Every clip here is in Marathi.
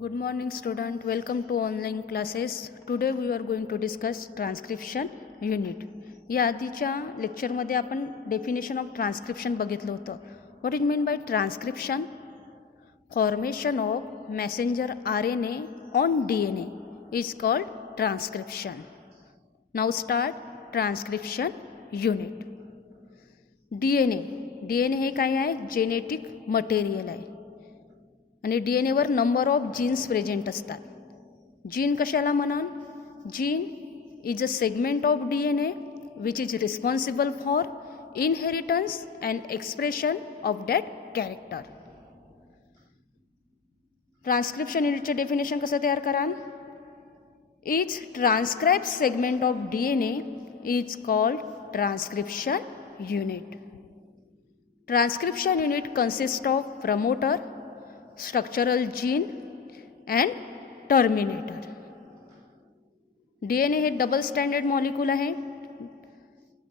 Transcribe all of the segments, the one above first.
Good morning student, welcome to online classes. Today we are going to discuss transcription unit. या आधीच्या लेक्चरमध्ये आपण डेफिनेशन ऑफ ट्रान्स्क्रिप्शन बघितलं होतं. What is mean by transcription? Formation of messenger RNA on DNA is called transcription. Now start transcription unit. DNA हे काय आहे? जेनेटिक मटेरियल आहे आणि DNA वर नंबर ऑफ जीन्स प्रेझेंट असतात. जीन कशाला म्हणाल? Gene is a segment of DNA which is responsible for inheritance and expression of that character. Transcription युनिटचे डेफिनेशन कसं तयार कराल? Each transcribe segment of DNA is called transcription unit. Transcription unit consist of promoter, structural gene and terminator. DNA हे डबल स्टँडर्ड मॉलिक्यूल आहे.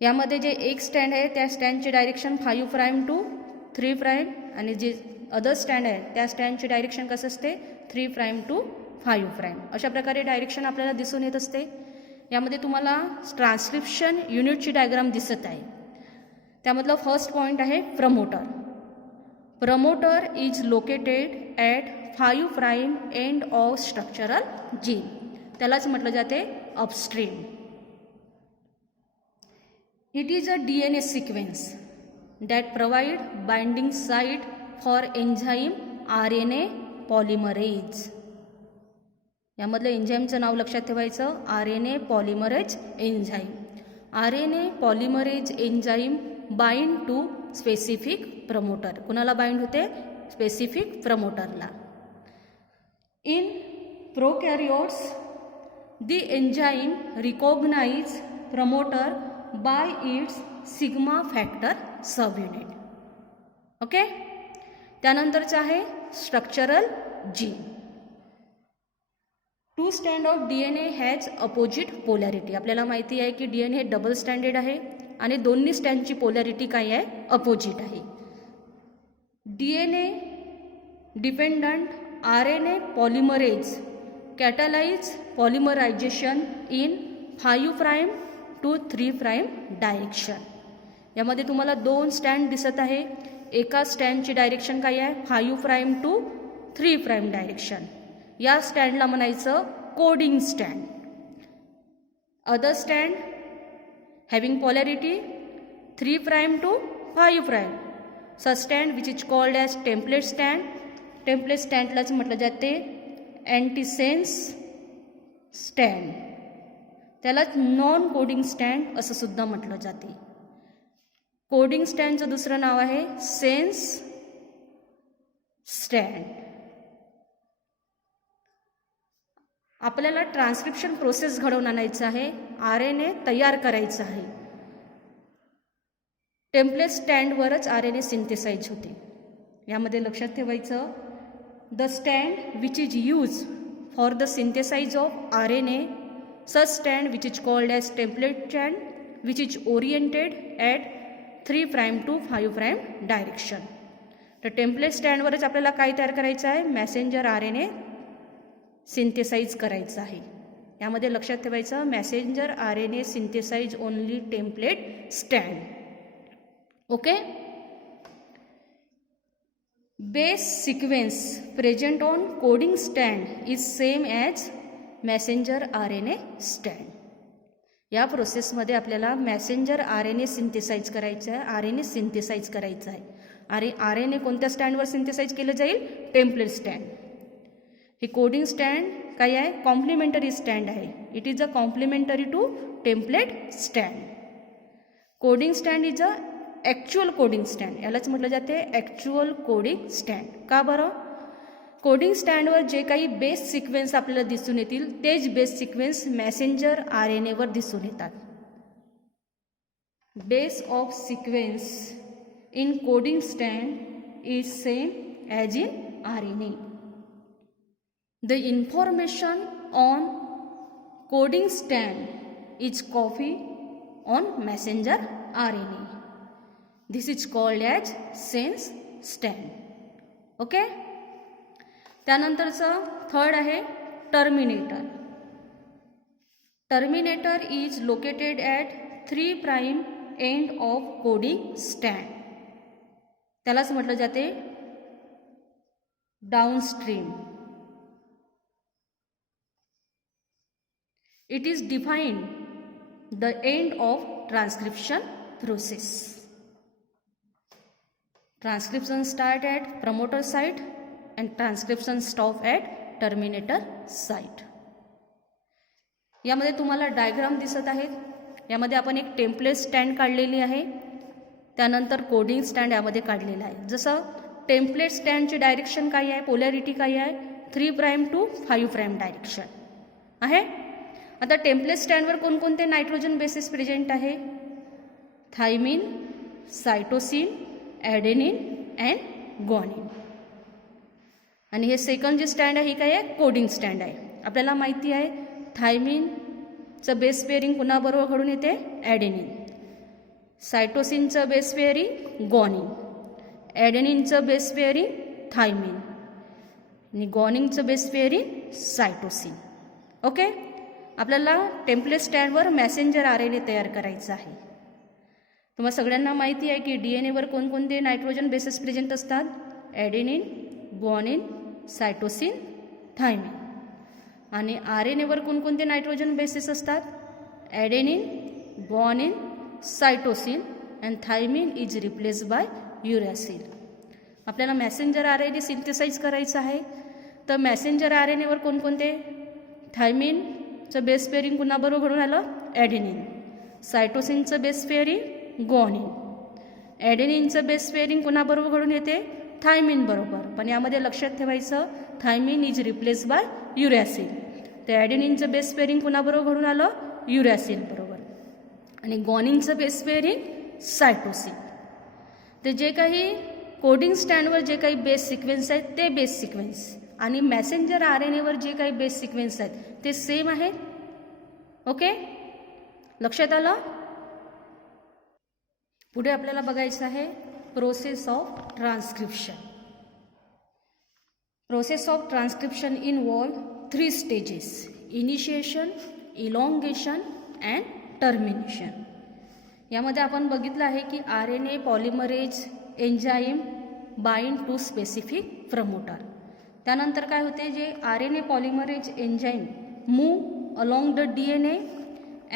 यामध्ये जे एक स्टँड आहे त्या स्टँडचे डायरेक्शन 5 प्राइम टू 3 प्राइम आणि जे अदर स्टँड आहे त्या स्टँडचे डायरेक्शन कसं असते? 3 प्राइम टू 5 प्राइम. अशा प्रकारे डायरेक्शन आपल्याला दिसून येत असते. यामध्ये तुम्हाला ट्रान्स्क्रिप्शन युनिटची डायग्राम दिसत आहे. त्यामधलं फर्स्ट पॉईंट आहे promoter. Promoter is located at 5 prime end of structural gene. त्यालाच म्हटलं जाते upstream. It is a DNA sequence that provide binding site for enzyme RNA polymerase. यामधलं एन्झाईमचं नाव लक्षात ठेवायचं, RNA polymerase enzyme. RNA polymerase enzyme bind to specific promoter. कुणाला बाइंड होते? स्पेसिफिक प्रमोटरला. In prokaryotes the enzyme recognize promoter by its sigma factor subunit. Okay. त्यानंतरचं आहे structural gene. 2 stand of DNA has opposite polarity. आपल्याला माहिती आहे की DNA हे डबल स्टँडर्ड आहे आणि दोन्ही स्टँडची पोलॅरिटी काय आहे? अपोजिट आहे. DNA dependent RNA polymerase catalyse polymerisation in 5 prime to 3 prime direction. यामध्ये तुम्हाला 2 स्टँड दिसत आहे. एका स्टँडची डायरेक्शन काय आहे? 5 प्राइम टू 3 प्राइम डायरेक्शन. या स्टँडला म्हणायचं coding stand. Other stand having polarity 3 prime to 5 prime. Such stand which is called as template stand. Template stand लाच म्हटलं जाते antisense stand. त्यालाच नॉन कोडिंग स्टँड असं सुद्धा म्हटलं जाते. कोडिंग स्टँडचं दुसरं नाव आहे सेन्स स्टँड. आपल्याला ट्रान्स्क्रिप्शन प्रोसेस घडवून आणायचं आहे. RNA तयार करायचं आहे. टेम्पलेट स्टँडवरच RNA सिंथेसाइज होते. यामध्ये लक्षात ठेवायचं the stand which is use for the synthesize of RNA. Such stand which is called as template stand which is oriented at 3 prime to 5 prime direction. तर टेम्पलेट स्टँडवरच आपल्याला काय तयार करायचं आहे? मेसेंजर RNA सिंथेसाइज करायचं आहे. यामध्ये लक्षात ठेवायचं messenger RNA synthesize only template stand. Okay. Base sequence present on coding stand is same as messenger RNA stand. या प्रोसेसमध्ये आपल्याला मेसेंजर RNA सिंथेसाइज करायचं आहे. RNA सिंथेसाइज करायचं आहे. आणि RNA कोणत्या स्टँडवर सिंथेसाइज केलं जाईल? Template stand. हे कोडिंग स्टँड काय आहे? कॉम्प्लिमेंटरी स्टँड आहे. It is a complementary to template stand. Coding stand is a actual coding stand. यालाच म्हटलं जाते ॲक्च्युअल कोडिंग स्टँड. का बरं? कोडिंग स्टँडवर जे काही बेस सिक्वेन्स आपल्याला दिसून येतील तेच बेस सिक्वेन्स मेसेंजर RNA वर दिसून येतात. Base of sequence in coding stand is same as in RNA. The information on coding stand is copied on messenger RNA. This is called as sense stand. Okay. त्यानंतरचं थर्ड आहे terminator. Terminator is located at 3' end of coding stand. त्यालाच म्हटलं जाते downstream. It is defined the end of transcription process. Transcription start at promoter site and transcription stop at terminator site. यामध्ये तुम्हाला डायग्राम दिसत आहेत. यामध्ये आपण एक टेम्पलेट स्टँड काढलेली आहे, त्यानंतर कोडिंग स्टँड यामध्ये काढलेला आहे. जसं टेम्पलेट स्टँडची डायरेक्शन काय आहे, पोलॅरिटी काय आहे, 3' to 5' डायरेक्शन आहे. आता टेम्पलेट स्टँडवर कोणकोणते नायट्रोजन बेसिस प्रेझेंट आहे? Thymine, cytosine, adenine and guanine. आणि हे सेकंड जे स्टँड आहे ही काय आहे, कोडिंग स्टँड आहे. आपल्याला माहिती आहे थायमिनचं बेस पेअरिंग कुणाबरोबर घडून येते, ॲडेनिन. सायटोसिनचं बेस पेअरिंग ग्वानिन, ॲडेनिनचं बेस पेअरिंग थायमिन आणि ग्वानिनचं बेस पेअरिंग सायटोसिन. ओके, आपल्याला टेम्पलेट स्टँडवर मॅसेंजर RNA तयार करायचं आहे. तुम्हाला सगळ्यांना माहिती आहे की DNAवर कोणकोणते नायट्रोजन बेसेस प्रेझेंट असतात, ॲडेनिन, ग्वानिन, सायटोसिन, थायमिन. आणि RNAवर कोणकोणते नायट्रोजन बेसेस असतात, adenine, guanine, cytosine and thymine is replace by uracil. आपल्याला मॅसेंजर RNA सिंथेसाइज करायचं आहे. तर मॅसेंजर RNAवर कोणकोणते, थायमिनचं बेस पेअरिंग कुणाबरोबर घडून आलं, ॲडेनिन. सायटोसिनचं बेस पेअरिंग ग्वानिन. ॲडेनिनचं बेस पेअरिंग कुणाबरोबर घडून येते, थायमिन बरोबर. पण यामध्ये लक्षात ठेवायचं thymine is replace by uracil. तर ॲडेनिनचं बेस पेअरिंग कुणाबरोबर घडून आलं, युरॅसिल बरोबर. आणि ग्वानिनचं बेस पेअरिंग सायटोसिन. ते जे काही कोडिंग स्टँडवर जे काही बेस सिक्वेन्स आहेत ते बेस सिक्वेन्स आणि मॅसेंजर RNAवर जे काही बेस सिक्वेन्स आहेत ते सेम आहेत. ओके, लक्षात आलं. पुढे आपल्याला बघायचं आहे process of transcription. Process of transcription involve 3 stages: initiation, elongation and termination. यामध्ये आपण बघितलं आहे की RNA polymerase enzyme bind to specific promoter. त्यानंतर काय होते, जे RNA polymerase enzyme move along the DNA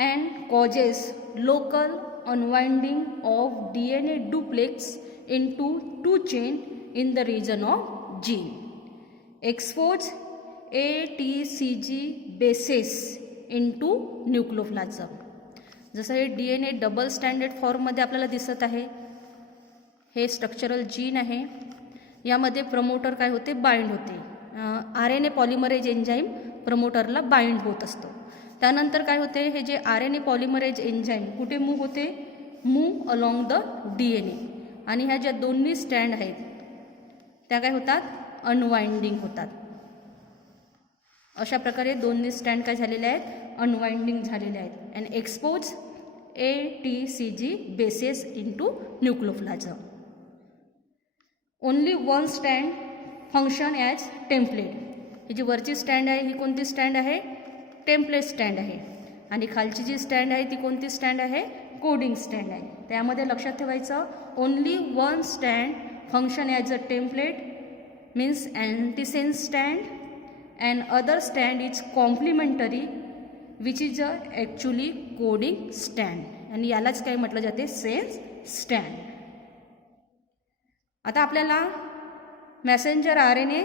and causes local unwinding of DNA duplex into 2 chain in the region of gene. Expose ATCG bases into nucleoplasm. जसं हे DNA डबल स्टँडर्ड फॉर्ममध्ये आपल्याला दिसत आहे. हे स्ट्रक्चरल जीन आहे. यामध्ये प्रमोटर काय होते, बाइंड होते. RNA पॉलिमरेज एन्झाईम प्रमोटरला बाइंड होत असतो. त्यानंतर काय होते, हे जे RNA पॉलिमरेज एन्झाईम कुठे मूव्ह होते, मूव्ह अलॉंग द DNA. आणि ह्या ज्या दोन्ही स्टँड आहेत त्या काय होतात, अनवाइंडिंग होतात. अशा प्रकारे दोन्ही स्टँड काय झालेले आहेत, अनवाइंडिंग झालेले आहेत. And expose ATCG bases into nucleoplasm. Only one stand function as template. ही जी वरची स्टँड आहे ही कोणती स्टँड आहे, टेम्पलेट स्टँड आहे. आणि खालची जी स्टँड आहे ती कोणती स्टँड आहे, कोडिंग स्टँड आहे. त्यामध्ये लक्षात ठेवायचं only one stand function as a template means antisense stand and other stand is complementary which is a actually coding stand. आणि यालाच काय म्हटलं जाते, सेन्स स्टँड. आता आपल्याला मॅसेंजर RNA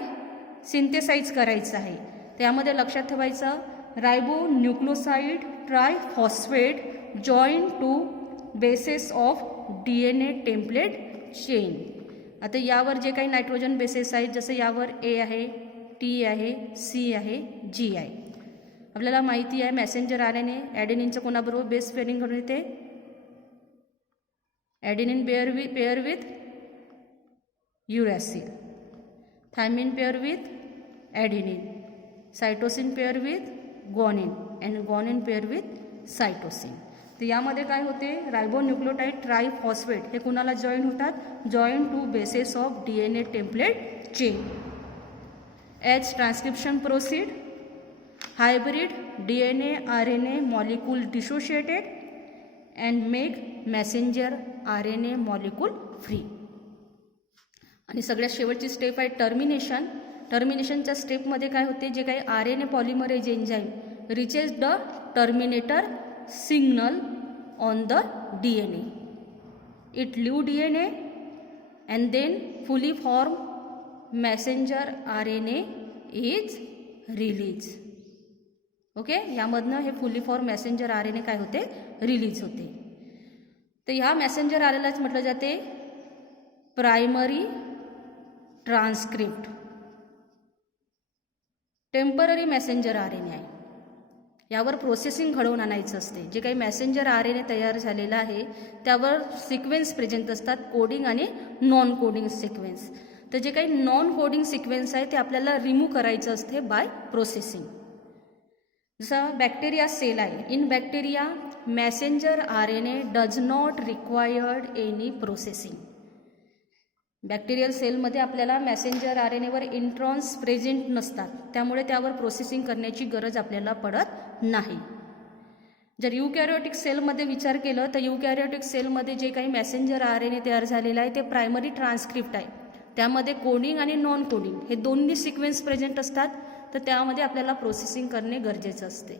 सिंथेसाइज करायचं आहे. त्यामध्ये लक्षात ठेवायचं ribonucleoside triphosphate join to bases of DNA template chain. आता यावर जे काही नायट्रोजन बेसेस आहेत, जसं यावर A आहे, T आहे, C आहे, G आहे. आपल्याला माहिती आहे मॅसेंजर RNA ॲडेनिनचं कोणाबरोबर बेस पेअरिंग घडून येते, adenine pair with uracil, thymine pair with adenine, cytosine pair with guanine and guanine pair with cytosine. तर यामध्ये काय होते, रायबोन्यूक्लियोटाइड ट्रायफॉस्फेट हे कुणाला जॉईन होतात, join to bases of DNA template chain. as transcription proceed, hybrid DNA RNA molecule dissociated and make messenger RNA molecule free. आणि सगळ्यात शेवटची स्टेप आहे टर्मिनेशन. टर्मिनेशनच्या स्टेपमध्ये काय होते, जे काही RNA polymerase enzyme reaches the terminator signal on the DNA. It leave DNA and then fully form messenger RNA is released. Okay, यामधनं हे फुली फॉर्म मेसेंजर RNA काय होते, रिलीज होते. तर ह्या मेसेंजर RNAलाच म्हटलं जाते primary transcript. Temporary messenger RNA आहे, यावर प्रोसेसिंग घडवून आणायचं असते. जे काही मेसेंजर RNA तयार झालेला आहे त्यावर सिक्वेन्स प्रेझेंट असतात, कोडिंग आणि नॉन कोडिंग सिक्वेन्स. तर जे काही नॉन कोडिंग सिक्वेन्स आहे ते आपल्याला रिमूव्ह करायचं असते बाय प्रोसेसिंग. जसं बॅक्टेरिया सेल आहे, in bacteria messenger RNA does not required any processing. Bacterial सेलमध्ये आपल्याला मेसेंजर RNAवर इंट्रॉन्स प्रेझेंट नसतात, त्यामुळे त्यावर प्रोसेसिंग करण्याची गरज आपल्याला पडत नाही. जर युकॅरियोटिक सेलमध्ये विचार केलं तर युकॅरियोटिक सेलमध्ये जे काही मेसेंजर RNA तयार झालेला आहे ते प्रायमरी ट्रान्सक्रिप्ट आहे. त्यामध्ये कोडिंग आणि नॉन कोडिंग हे दोन्ही सिक्वेन्स प्रेझेंट असतात, तर त्यामध्ये आपल्याला प्रोसेसिंग करणे गरजेचं असते.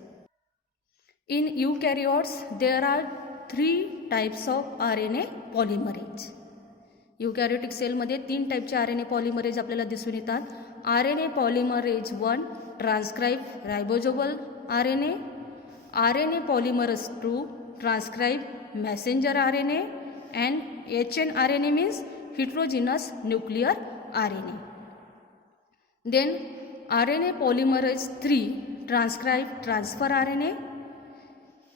In eukaryotes there are 3 types of RNA polymerase. Eukaryotic सेलमध्ये 3 टाईपचे RNA पॉलिमरेज आपल्याला दिसून येतात. RNA polymerase 1 transcribe ribosomal RNA, RNA polymerase 2 transcribe messenger RNA and hnRNA means heterogeneous nuclear RNA. Then RNA polymerase 3 transcribe transfer RNA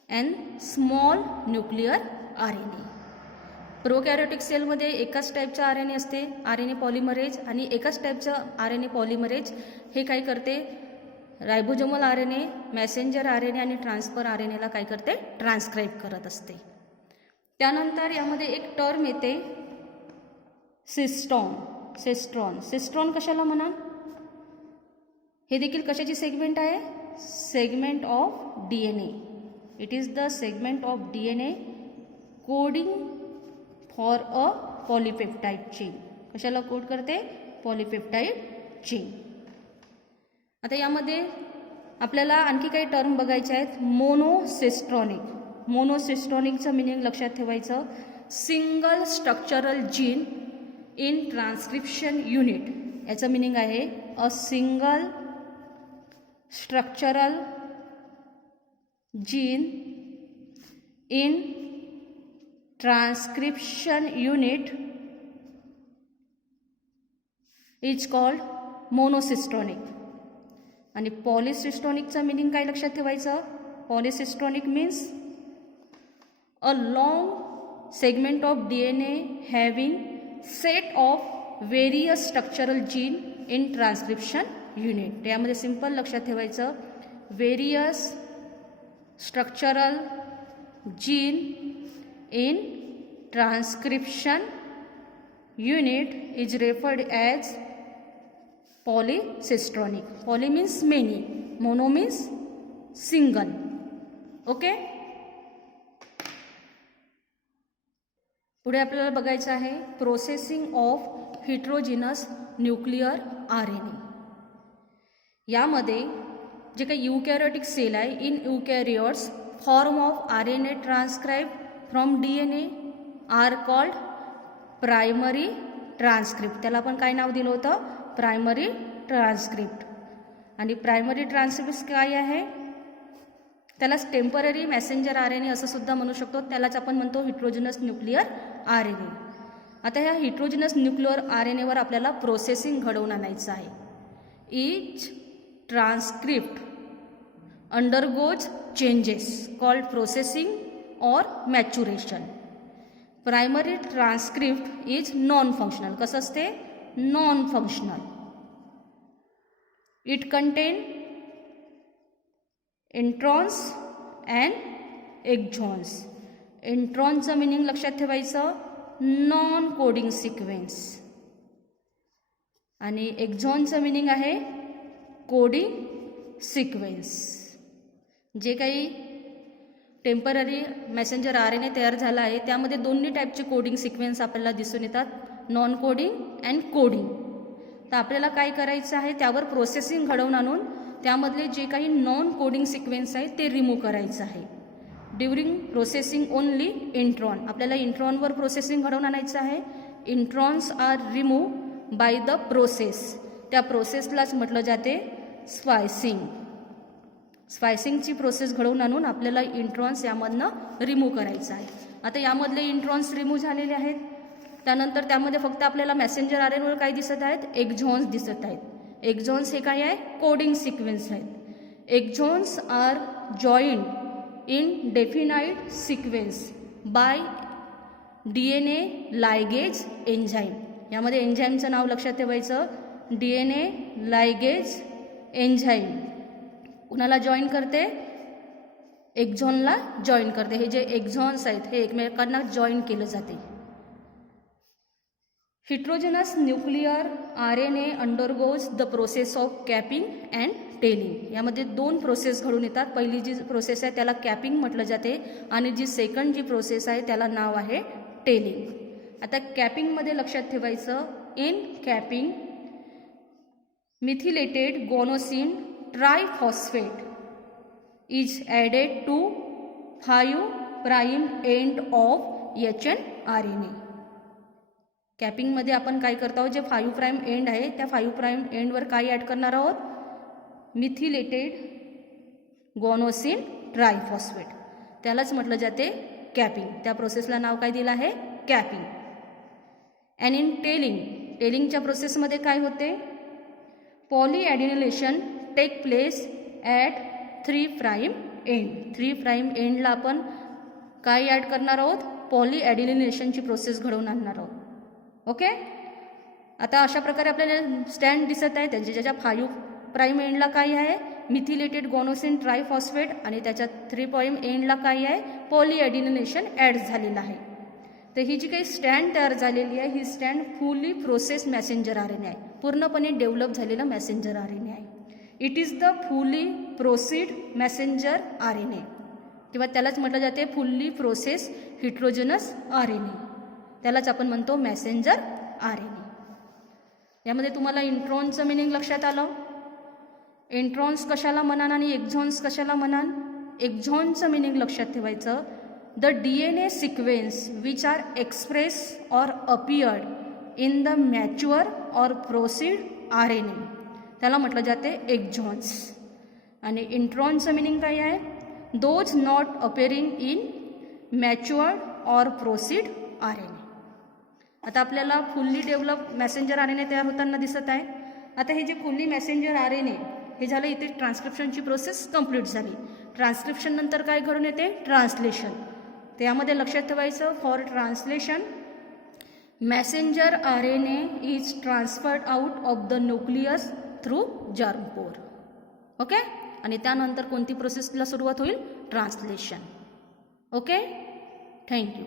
and small nuclear RNA. प्रोकॅरियोटिक सेलमध्ये एकाच टाईपचा RNA असते RNA पॉलिमरेज, आणि एकाच टाईपचं RNA पॉलिमरेज हे काय करते, रायबोसोमल RNA, मेसेंजर RNA आणि ट्रान्सफर RNAला काय करते, ट्रान्सक्राईब करत असते. त्यानंतर यामध्ये एक टर्म येते सिस्ट्रॉन. सिस्ट्रॉन कशाला म्हणा, हे देखील कशाची सेगमेंट आहे, segment of DNA. It is the segment of DNA coding for a polypeptide chain. कशाला कोड करते, पॉलिपेप्टाइड चेन. आता यामध्ये आपल्याला आणखी काही टर्म बघायचे आहेत. मोनोसिस्ट्रॉनिक. मोनोसिस्ट्रॉनिकचं मिनिंग लक्षात ठेवायचं, single structural gene in transcription unit. याचं मिनिंग आहे a single structural gene in transcription unit is called monocistronic. आणि पॉलिसिस्ट्रॉनिकचं मिनिंग काय लक्षात ठेवायचं, polycistronic means a long segment of DNA having set of various structural gene in transcription unit. यामध्ये सिंपल लक्षात ठेवायचं, various structural gene in transcription unit is referred as polycistronic. Poly means many, mono means single. Okay, पुढे आपल्याला बघायचं आहे processing of heterogeneous nuclear RNA. यामध्ये जे काही युकॅरियोटिक सेल आहे, in eukaryotes form of RNA transcribe from DNA are called primary transcript. त्याला आपण काय नाव दिलं होतं, प्रायमरी ट्रान्सक्रिप्ट. आणि प्रायमरी ट्रान्सक्रिप्ट काय आहे, त्यालाच टेम्पररी मेसेंजर RNA असं सुद्धा म्हणू शकतो. त्यालाच आपण म्हणतो हेटेरोजिनस न्यूक्लियर RNA. आता ह्या हेटेरोजिनस न्यूक्लियर RNAवर आपल्याला प्रोसेसिंग घडवून आणायचं आहे. Each transcript undergoes changes called processing और maturation. Primary transcript is non functional. कसं असते, non functional. It contain introns and exons. इंट्रॉनचं मिनिंग लक्षात ठेवायचं, नॉन कोडिंग सिक्वेन्स. आणि एक्झॉनचं मिनिंग आहे कोडिंग सिक्वेन्स. जे काही टेम्पररी मेसेंजर RNA तयार झाला आहे त्यामध्ये दोन्ही टाईपचे कोडिंग सिक्वेन्स आपल्याला दिसून येतात, नॉन कोडिंग अँड कोडिंग. तर आपल्याला काय करायचं आहे, त्यावर प्रोसेसिंग घडवून आणून त्यामधले जे काही नॉन कोडिंग सिक्वेन्स आहे ते रिमूव्ह करायचं आहे. ड्युरिंग प्रोसेसिंग ओनली इंट्रॉन, आपल्याला इंट्रॉनवर प्रोसेसिंग घडवून आणायचं आहे. Introns are remove by the process, त्या प्रोसेसलाच म्हटलं जाते स्पायसिंग. स्पायसिंगची प्रोसेस घडवून आणून आपल्याला इंट्रॉन्स यामधनं रिमूव्ह करायचं आहे. आता यामधले इंट्रॉन्स रिमूव्ह झालेले आहेत. त्यानंतर त्यामध्ये फक्त आपल्याला मेसेंजर RNAवर काय दिसत आहेत, एक्झॉन्स दिसत आहेत. एक्झॉन्स हे काय आहे, कोडिंग सिक्वेन्स आहेत. Exons are joined in definite sequence by DNA ligase enzyme. यामध्ये एन्झाईमचं नाव लक्षात ठेवायचं, DNA लायगेज एन्झाईम. कुणाला जॉईन करते, एक्झॉनला जॉईन करते. हे जे एक्झॉन्स आहेत हे एकमेकांना जॉईन केलं जाते. Heterogeneous nuclear RNA undergoes the process of capping and telling. यामध्ये दोन प्रोसेस घडून येतात. पहिली जी प्रोसेस आहे त्याला कॅपिंग म्हटलं जाते आणि जी सेकंड जी प्रोसेस आहे त्याला नाव आहे टेलिंग. आता कॅपिंगमध्ये लक्षात ठेवायचं, in capping methylated guanosine triphosphate is added to 5' end of HNRNA. कॅपिंगमध्ये आपण काय करतो आहोत, जे 5' एंड आहे त्या 5' एंडवर काय ॲड करणार आहोत, मिथिलेटेड गॉनोसिन ट्रायफॉस्फेट. त्यालाच म्हटलं जाते कॅपिंग. त्या प्रोसेसला नाव काय दिलं आहे, कॅपिंग. अँड इन टेलिंग, टेलिंगच्या प्रोसेसमध्ये काय होते, पॉलीॲडिनिलेशन टेक प्लेस ॲट 3' एंड. 3' एंडला आपण काय ॲड करणार आहोत, पॉलीॲडिनिलेशनची प्रोसेस घडवून आणणार आहोत. ओके. आता अशा प्रकारे आपल्याला स्टँड दिसत आहे, त्यांच्या ज्याच्या 5' एंडला काय आहे, मिथिलेटेड गॉनोसिन ट्रायफॉस्फेट आणि त्याच्या 3' एंडला काय आहे, पॉलीॲडिनिलेशन ॲड झालेलं आहे. तर ही जी काही स्टँड तयार झालेली आहे ही स्टँड फुली प्रोसेस मेसेंजर RNA आहे, पूर्णपणे डेव्हलप झालेलं मेसेंजर RNA आहे. इट इज द फुली प्रोसीड मेसेंजर RNA किंवा त्यालाच म्हटलं जाते फुल्ली प्रोसेस हेट्रोजेनस RNA. त्यालाच आपण म्हणतो मेसेंजर RNA. यामध्ये तुम्हाला इंट्रॉनचं मिनिंग लक्षात आलं. इंट्रॉन्स कशाला म्हणान आणि एक्झॉन्स कशाला म्हणान. एक्झॉनचं मिनिंग लक्षात ठेवायचं, the DNA sequence which are express or appeared in the mature or proceed RNA, त्याला म्हटलं जाते एक्झॉन्स. आणि इंट्रॉनचं मिनिंग काय आहे, those not अपेअरिंग in matured or proceed RNA. आता आपल्याला फुल्ली डेव्हलप मेसेंजर RNA तयार होताना दिसत आहे. आता हे जे फुल्ली मेसेंजर RNA हे झालं, इथे ट्रान्स्क्रिप्शनची प्रोसेस कंप्लीट झाली. ट्रान्स्क्रिप्शन नंतर काय घडून येते, ट्रान्सलेशन. त्यामध्ये लक्षात ठेवायचं, for translation messenger RNA is transferred out of the nucleus through germ पोर. ओके. आणि त्यानंतर कोणती प्रोसेसला सुरुवात होईल, ट्रान्सलेशन. ओके. थँक्यू.